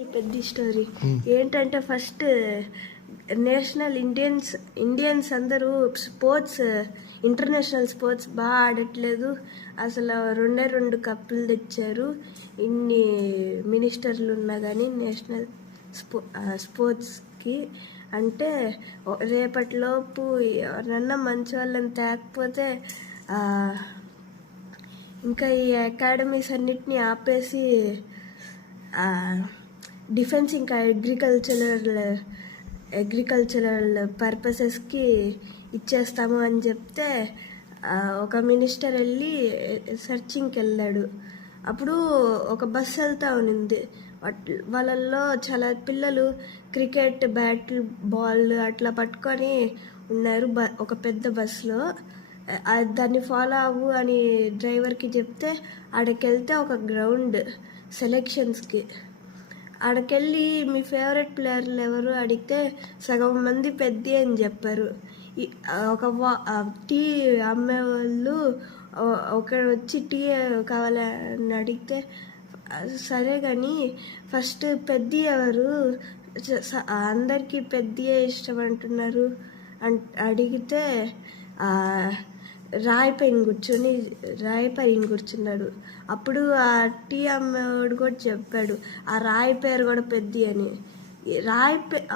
పెద్ద స్టోరీ ఏంటంటే first national Indians అందరూ స్పోర్ట్స్ ఇంటర్నేషనల్ స్పోర్ట్స్ బాగా ఆడట్లేదు. అసలు రెండు కప్పులు తెచ్చారు. ఇన్ని మినిస్టర్లు ఉన్నా కానీ నేషనల్ స్పోర్ట్స్కి అంటే రేపటిలోపు ఎవరన్నా మంచి వాళ్ళని తేకపోతే ఇంకా ఈ అకాడమీస్ అన్నిటినీ ఆపేసి డిఫెన్స్ ఇంకా అగ్రికల్చరల్ పర్పసెస్కి ఇచ్చేస్తాము అని చెప్తే ఒక మినిస్టర్ వెళ్ళి సర్చింగ్కి వెళ్ళాడు. అప్పుడు ఒక బస్సు వెళ్తూ ఉన్నింది. వాళ్ళల్లో చాలా పిల్లలు క్రికెట్ బ్యాట్ బాల్ అట్లా పట్టుకొని ఉన్నారు ఒక పెద్ద బస్సులో. దాన్ని ఫాలో అవ్వు అని డ్రైవర్కి చెప్తే ఆడకెళ్తే ఒక గ్రౌండ్ సెలెక్షన్స్కి ఆడకెళ్ళి మీ ఫేవరెట్ ప్లేయర్లు ఎవరు అడిగితే సగం మంది పెద్ద అని చెప్పారు. ఒక టీ అమ్మేవాళ్ళు ఒకడు వచ్చి టీ కావాలని అడిగితే సరే కానీ ఫస్ట్ పెద్ద ఎవరు, అందరికీ పెద్ద ఇష్టం అంటున్నారు అడిగితే రాయి పైన కూర్చున్నాడు. అప్పుడు ఆ టీ అమ్మేవాడు కూడా చెప్పాడు ఆ రాయి పేరు కూడా పెద్ద అని.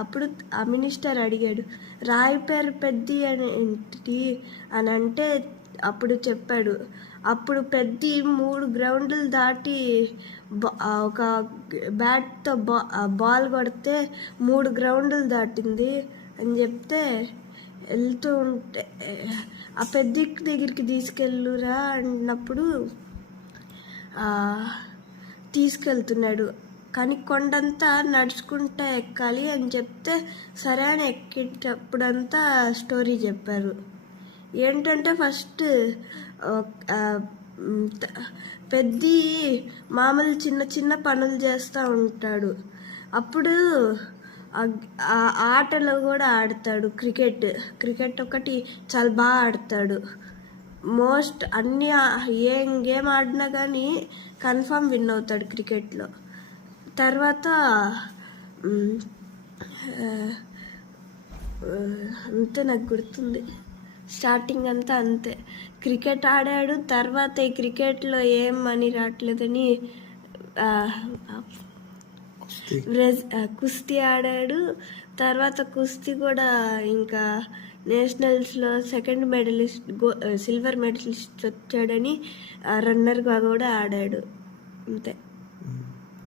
అప్పుడు ఆ మినిస్టర్ అడిగాడు రాయి పేరు పెద్ద ఏంటి అని అంటే అప్పుడు చెప్పాడు అప్పుడు పెద్ద 3 గ్రౌండ్లు దాటి ఒక బ్యాట్తో బాల్ కొడితే 3 గ్రౌండ్లు దాటింది అని చెప్తే వెళ్తూ ఉంటే ఆ పెద్ద దగ్గరికి తీసుకెళ్ళురా అన్నప్పుడు తీసుకెళ్తున్నాడు. కానీ కొండంతా నడుచుకుంటా ఎక్కాలి అని చెప్తే సరే అని ఎక్కేటప్పుడంతా స్టోరీ చెప్పారు. ఏంటంటే ఫస్ట్ పెద్ద మామూలు చిన్న చిన్న పనులు చేస్తూ ఉంటాడు. అప్పుడు ఆటలో కూడా ఆడతాడు. క్రికెట్ ఒకటి చాలా బాగా ఆడతాడు. అన్ని ఏం గేమ్ ఆడినా కానీ కన్ఫామ్ విన్ అవుతాడు క్రికెట్లో. తర్వాత అంతే నాకు గుర్తుంది. స్టార్టింగ్ అంతా అంతే. క్రికెట్ ఆడాడు. తర్వాత ఈ క్రికెట్లో ఏం మనీ రావట్లేదని కుస్తీ ఆడాడు. తర్వాత కుస్తీ కూడా ఇంకా నేషనల్స్లో సెకండ్ మెడలిస్ట్ సిల్వర్ మెడలిస్ట్ వచ్చాడని రన్నర్గా కూడా ఆడాడు. అంతే.